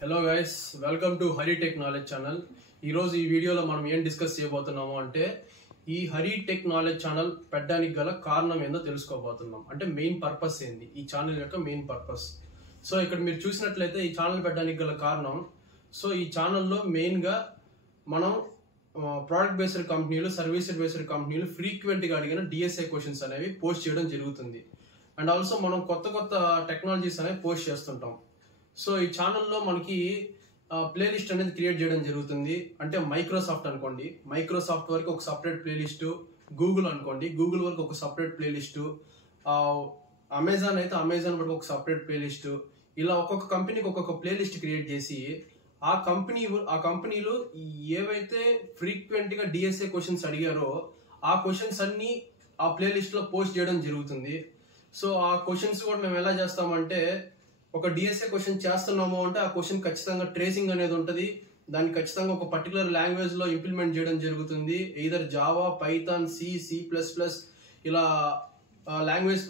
Hello guys, welcome to Hari tech knowledge channel. ఈరోజు ఈ వీడియోలో మనం ఏం డిస్కస్ చేయబోతున్నాము అంటే ఈ హరి టెక్ నాలెడ్జ్ ఛానల్ పెట్టడానికి గల కారణం ఏందో తెలుసుకోబోతున్నాం. అంటే మెయిన్ పర్పస్ ఏంది, ఈ ఛానల్ యొక్క మెయిన్ పర్పస్. సో ఇక్కడ మీరు చూసినట్లయితే ఈ ఛానల్ పెట్టడానికి గల కారణం, సో ఈ ఛానల్లో మెయిన్గా మనం ప్రోడక్ట్ బేస్డ్ కంపెనీలు, సర్వీస్ బేస్డ్ కంపెనీలు ఫ్రీక్వెంట్గా అడిగిన డిఎస్ఏ క్వశ్చన్స్ అనేవి పోస్ట్ చేయడం జరుగుతుంది. అండ్ ఆల్సో మనం కొత్త కొత్త టెక్నాలజీస్ అనేవి పోస్ట్ చేస్తుంటాం. సో ఈ ఛానల్లో మనకి ప్లేలిస్ట్ అనేది క్రియేట్ చేయడం జరుగుతుంది. అంటే మైక్రోసాఫ్ట్ అనుకోండి, మైక్రోసాఫ్ట్ వరకు ఒక సపరేట్ ప్లేలిస్ట్, గూగుల్ అనుకోండి, గూగుల్ వరకు ఒక సపరేట్ ప్లేలిస్ట్, అమెజాన్ అయితే అమెజాన్ వరకు ఒక సపరేట్ ప్లేలిస్ట్, ఇలా ఒక్కొక్క కంపెనీకి ఒక్కొక్క ప్లేలిస్ట్ క్రియేట్ చేసి ఆ కంపెనీలు ఏవైతే ఫ్రీక్వెంట్ గా డిఎస్ఏ క్వశ్చన్స్ అడిగారో ఆ క్వశ్చన్స్ అన్ని ఆ ప్లేలిస్ట్ లో పోస్ట్ చేయడం జరుగుతుంది. సో ఆ క్వశ్చన్స్ కూడా మేము ఎలా చేస్తామంటే, ఒక డిఎస్ఏ క్వశ్చన్ చేస్తున్నాము అంటే ఆ క్వశ్చన్ ఖచ్చితంగా ట్రేసింగ్ అనేది ఉంటుంది. దాన్ని ఖచ్చితంగా ఒక పర్టికులర్ లాంగ్వేజ్ లో ఇంప్లిమెంట్ చేయడం జరుగుతుంది. ఎయిదర్ జావా, పైథాన్, C++, ఇలా లాంగ్వేజ్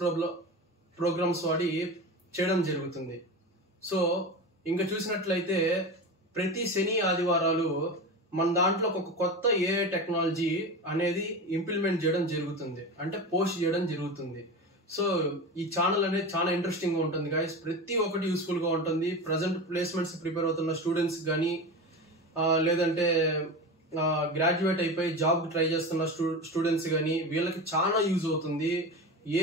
ప్రోగ్రామ్స్ వాడి చేయడం జరుగుతుంది. సో ఇంకా చూసినట్లయితే ప్రతి శని ఆదివారాలు మన దాంట్లో ఒక కొత్త ఏఐ టెక్నాలజీ అనేది ఇంప్లిమెంట్ చేయడం జరుగుతుంది, అంటే పోస్ట్ చేయడం జరుగుతుంది. సో ఈ ఛానల్ అనేది చాలా ఇంట్రెస్టింగ్ గా ఉంటుంది గాయస్. ప్రతి ఒక్కటి యూస్ఫుల్ గా ఉంటుంది. ప్రజెంట్ ప్లేస్మెంట్స్ ప్రిపేర్ అవుతున్న స్టూడెంట్స్ కానీ, లేదంటే గ్రాడ్యుయేట్ అయిపోయి జాబ్ ట్రై చేస్తున్న స్టూడెంట్స్ కానీ, వీళ్ళకి చాలా యూజ్ అవుతుంది.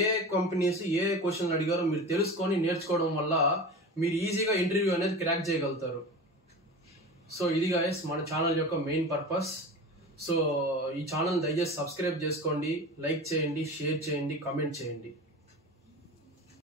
ఏ కంపెనీస్ ఏ క్వశ్చన్ అడిగారో మీరు తెలుసుకొని నేర్చుకోవడం వల్ల మీరు ఈజీగా ఇంటర్వ్యూ అనేది క్రాక్ చేయగలుగుతారు. సో ఇది గాయస్ మన ఛానల్ యొక్క మెయిన్ పర్పస్. సో ఈ ఛానల్ దయచేసి సబ్స్క్రైబ్ చేసుకోండి, లైక్ చేయండి, షేర్ చేయండి, కామెంట్ చేయండి.